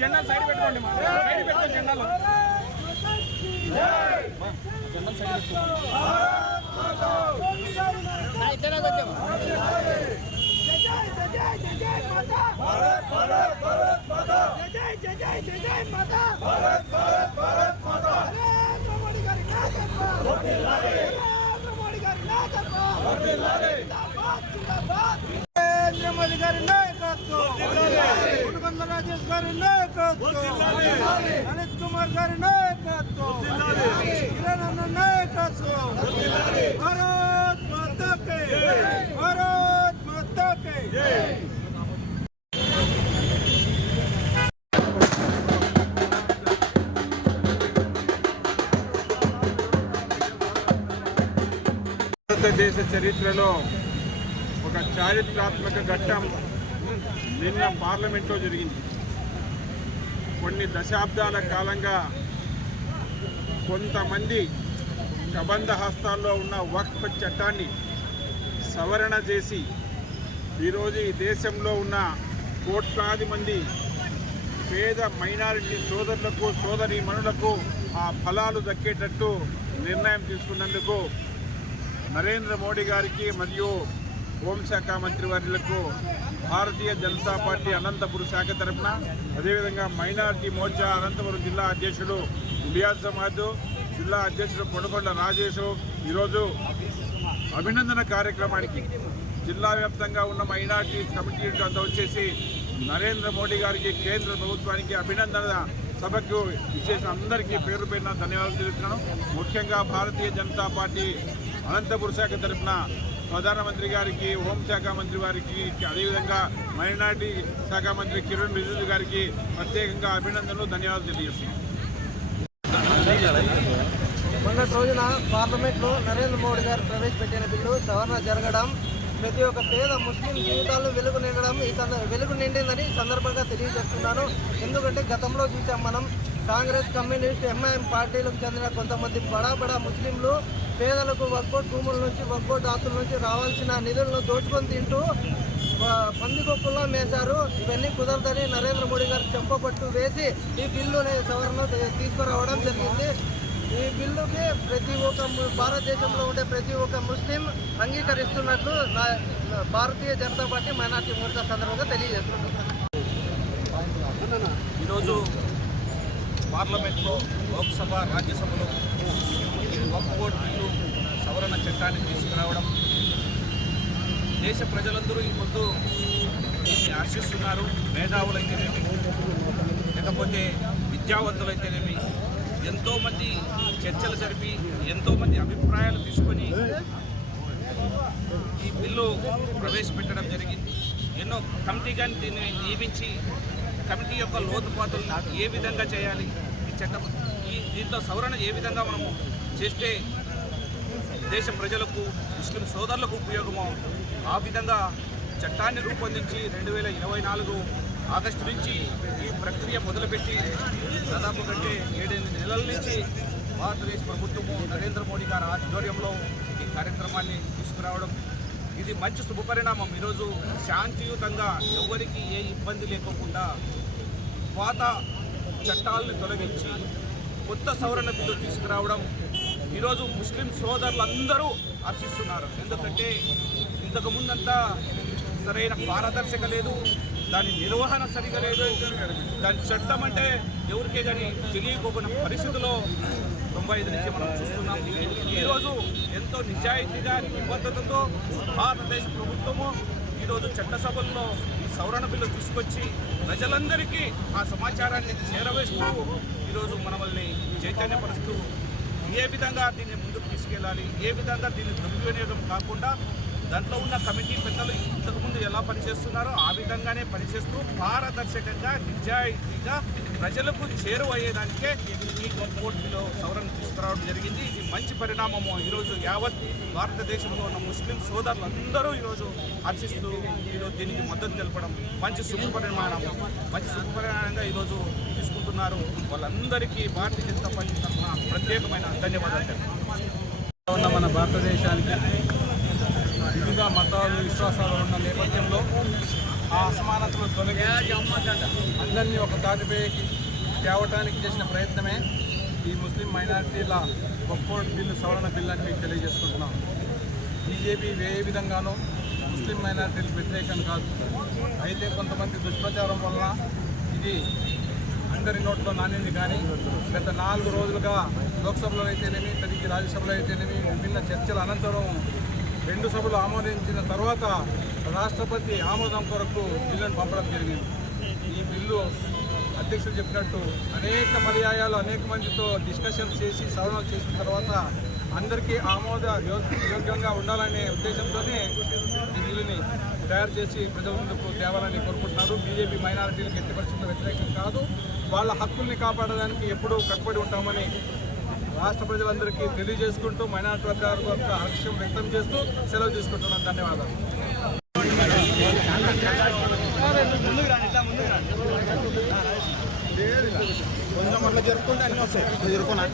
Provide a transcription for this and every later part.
జెండాలు సైడ్ పెట్టుకోండి, సైడ్ పెట్టుకోండి జెండాలు. జెండాలు సైడ్ పెట్టుకోండి. నరేంద్ర మోడీ గారి నాయకత్వం, రాజేష్ గారి నాయకత్వం, అనిత్ కుమార్ గారి నాయకత్వం, కిరణ్ అన్న నాయకత్వం. భారత్ మాతా కి జై, భారత్ మాతా కి జై. భారతదేశ చరిత్రలో ఒక చారిత్రాత్మక ఘట్టం నిన్న పార్లమెంట్లో జరిగింది. కొన్ని దశాబ్దాల కాలంగా కొంతమంది కబంధ హస్తాల్లో ఉన్న వక్ఫ్ చట్టాన్ని సవరణ చేసి ఈరోజు ఈ దేశంలో ఉన్న కోట్లాది మంది పేద మైనారిటీ సోదరులకు సోదరీమణులకు ఆ ఫలాలు దక్కేటట్టు నిర్ణయం తీసుకున్నందుకు నరేంద్ర మోడీ గారికి మరియు హోంశాఖ మంత్రి వర్యులకు భారతీయ జనతా పార్టీ అనంతపురం శాఖ తరఫున, అదేవిధంగా మైనార్టీ మోర్చా అనంతపురం జిల్లా అధ్యక్షుడు ఇలియాస్ అహ్మద్, జిల్లా అధ్యక్షుడు కొనకొండ రాజేషు ఈరోజు అభినందన కార్యక్రమానికి జిల్లా వ్యాప్తంగా ఉన్న మైనార్టీ కమిటీ అంతా వచ్చేసి నరేంద్ర మోడీ గారికి, కేంద్ర ప్రభుత్వానికి అభినందన సభకు ఇచ్చేసిన అందరికీ పేరు పేరున ధన్యవాదాలు తెలుపుతున్నాను. ముఖ్యంగా భారతీయ జనతా పార్టీ అనంతపురం శాఖ తరఫున ప్రధానమంత్రి గారికి, హోంశాఖ మంత్రి వారికి, అదేవిధంగా మైనార్టీ శాఖ మంత్రి కిరణ్ రిజిజు గారికి ప్రత్యేకంగా అభినందనలు, ధన్యవాదాలు తెలియజేస్తున్నాను. మొన్నటి రోజున పార్లమెంట్లో నరేంద్ర మోడీ గారు ప్రవేశపెట్టిన బిల్లు సవరణ జరగడం ప్రతి ఒక్క పేద ముస్లిం జీవితాల్లో వెలుగు నిండిందని ఈ సందర్భంగా తెలియజేస్తున్నాను. ఎందుకంటే గతంలో చూసాం మనం, కాంగ్రెస్, కమ్యూనిస్ట్, ఎంఐఎం పార్టీలకు చెందిన కొంతమంది బడా ముస్లింలు పేదలకు వక్ఫ్ భూముల నుంచి, వక్ఫ్ ఆస్తుల నుంచి రావాల్సిన నిధులను దోచుకొని తింటూ పందికొక్కుల్లో మేశారు. ఇవన్నీ కుదరదని నరేంద్ర మోడీ గారు చెంపపట్టు వేసి ఈ బిల్లుని సవరణ తీసుకురావడం జరిగింది. ఈ బిల్లుకి ప్రతి ఒక్క భారతదేశంలో ఉండే ప్రతి ఒక్క ముస్లిం అంగీకరిస్తున్నట్లు భారతీయ జనతా పార్టీ మైనార్టీ మోర్చా సందర్భంగా తెలియజేస్తున్నారు. ఈరోజు పార్లమెంట్లో, లోక్సభ, రాజ్యసభలో వక్ఫ్ బోర్డు బిల్లు సవరణ చట్టాన్ని తీసుకురావడం దేశ ప్రజలందరూ ఈ ముందు దీన్ని ఆశిస్తున్నారు. మేధావులైతేనేమి, లేకపోతే విద్యావంతులైతేనేమి ఎంతోమంది చర్చలు జరిపి ఎంతోమంది అభిప్రాయాలు తీసుకొని ఈ బిల్లు ప్రవేశపెట్టడం జరిగింది. ఎన్నో కమిటీగా దీన్ని నియమించి కమిటీ యొక్క లోతుపాతులను ఏ విధంగా చేయాలి, ఈ చట్టం దీంట్లో సవరణ ఏ విధంగా మనము చేస్తే దేశ ప్రజలకు, ముస్లిం సోదరులకు ఉపయోగమో ఆ విధంగా చట్టాన్ని రూపొందించి 2024 ఆగస్టు నుంచి ఈ ప్రక్రియ మొదలుపెట్టి దాదాపు కంటే 7-8 నెలల నుంచి భారతదేశ ప్రభుత్వము నరేంద్ర మోడీ గారి ఆధ్వర్యంలో ఈ కార్యక్రమాన్ని తీసుకురావడం ఇది మంచి శుభపరిణామం. ఈరోజు శాంతియుతంగా ఎవరికి ఏ ఇబ్బంది లేకుండా పాత చట్టాలను తొలగించి కొత్త సవరణ బిల్లు తీసుకురావడం ఈరోజు ముస్లిం సోదరులందరూ హర్షిస్తున్నారు. ఎందుకంటే ఇంతకుముందంతా సరైన పారదర్శక లేదు, దాని నిర్వహణ సరిగా లేదు, దాని చట్టం అంటే ఎవరికే కానీ తెలియకోకున్న పరిస్థితిలో 95 నుంచి మనం చూస్తున్నాం. ఈరోజు ఎంతో నిజాయితీగా, నిబద్ధతతో భారతదేశ ప్రభుత్వము ఈరోజు చట్టసభల్లో ఈ సవరణ బిల్లు తీసుకొచ్చి ప్రజలందరికీ ఆ సమాచారాన్ని చేరవేస్తూ ఈరోజు మనల్ని చైతన్యపరుస్తూ ఏ విధంగా దీన్ని ముందుకు తీసుకెళ్ళాలి, ఏ విధంగా దీన్ని దుర్వినియోగం కాకుండా దాంట్లో ఉన్న కమిటీ పెద్దలు ఇంతకుముందు ఎలా పనిచేస్తున్నారో ఆ విధంగానే పనిచేస్తూ పారదర్శకంగా, నిజాయితీగా ప్రజలకు చేరువయ్యేదానికే ఈ వక్ఫ్ బోర్డులో సవరణ తీసుకురావడం జరిగింది. ఇది మంచి పరిణామము. ఈరోజు యావత్ భారతదేశంలో ఉన్న ముస్లిం సోదరులందరూ ఈరోజు హర్షిస్తూ ఈరోజు దీనికి మద్దతు తెలపడం మంచి శుభపరిణామంగా ఈరోజు తీసుకుంటున్నారు. వాళ్ళందరికీ భారతీయ జనతా పార్టీ తరఫున ప్రత్యేకమైన ధన్యవాదాలు. ఉన్న మన భారతదేశానికి వివిధ మతాలు, విశ్వాసాలు ఉన్న నేపథ్యంలో ఆ అసమానతలు తొలగించి అందరినీ ఒక తాటిపైకి తేవటానికి చేసిన ప్రయత్నమే ఈ ముస్లిం మైనారిటీల ఒక్కోటి బిల్లు సవరణ బిల్లు అని మీకు తెలియజేసుకుంటున్నాం. బీజేపీ ఏ విధంగానూ ముస్లిం మైనారిటీలకు వ్యతిరేకం కాదు. అయితే కొంతమంది దుష్ప్రచారం వల్ల ఇది అందరి నోట్లో నానింది. కానీ గత 4 రోజులుగా లోక్సభలో అయితేనేమి, తదికి రాజ్యసభలో అయితేనేమి విభిన్న చర్చల అనంతరం 2 సభలు ఆమోదించిన తర్వాత రాష్ట్రపతి ఆమోదం కొరకు బిల్లును పంపడం జరిగింది. ఈ బిల్లు అధ్యక్షుడు చెప్పినట్టు అనేక పర్యాయాలు అనేక మందితో డిస్కషన్ చేసి సవరణలు చేసిన తర్వాత అందరికీ యోగ్యంగా ఉండాలనే ఉద్దేశంతోనే ఈ బిల్లుని తయారు చేసి ప్రజల ముందుకు తేవాలని కోరుకుంటున్నారు. బీజేపీ మైనారిటీలకు ఎట్టి పరిస్థితుల్లో వ్యతిరేకం కాదు. వాళ్ళ హక్కుల్ని కాపాడడానికి ఎప్పుడూ కట్టుబడి ఉంటామని రాష్ట్ర ప్రజలందరికీ తెలియజేసుకుంటూ మైనారిటీ వర్గాల యొక్క హర్షం వ్యక్తం చేస్తూ సెలవు తీసుకుంటున్నాను. ధన్యవాదాలు. కొంచెం అట్లా జరుపుకుంటే అన్నీ వస్తాయి. జరుపుకున్నా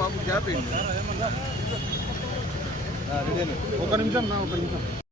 పాపం గ్యాప్ ఒక నిమిషం.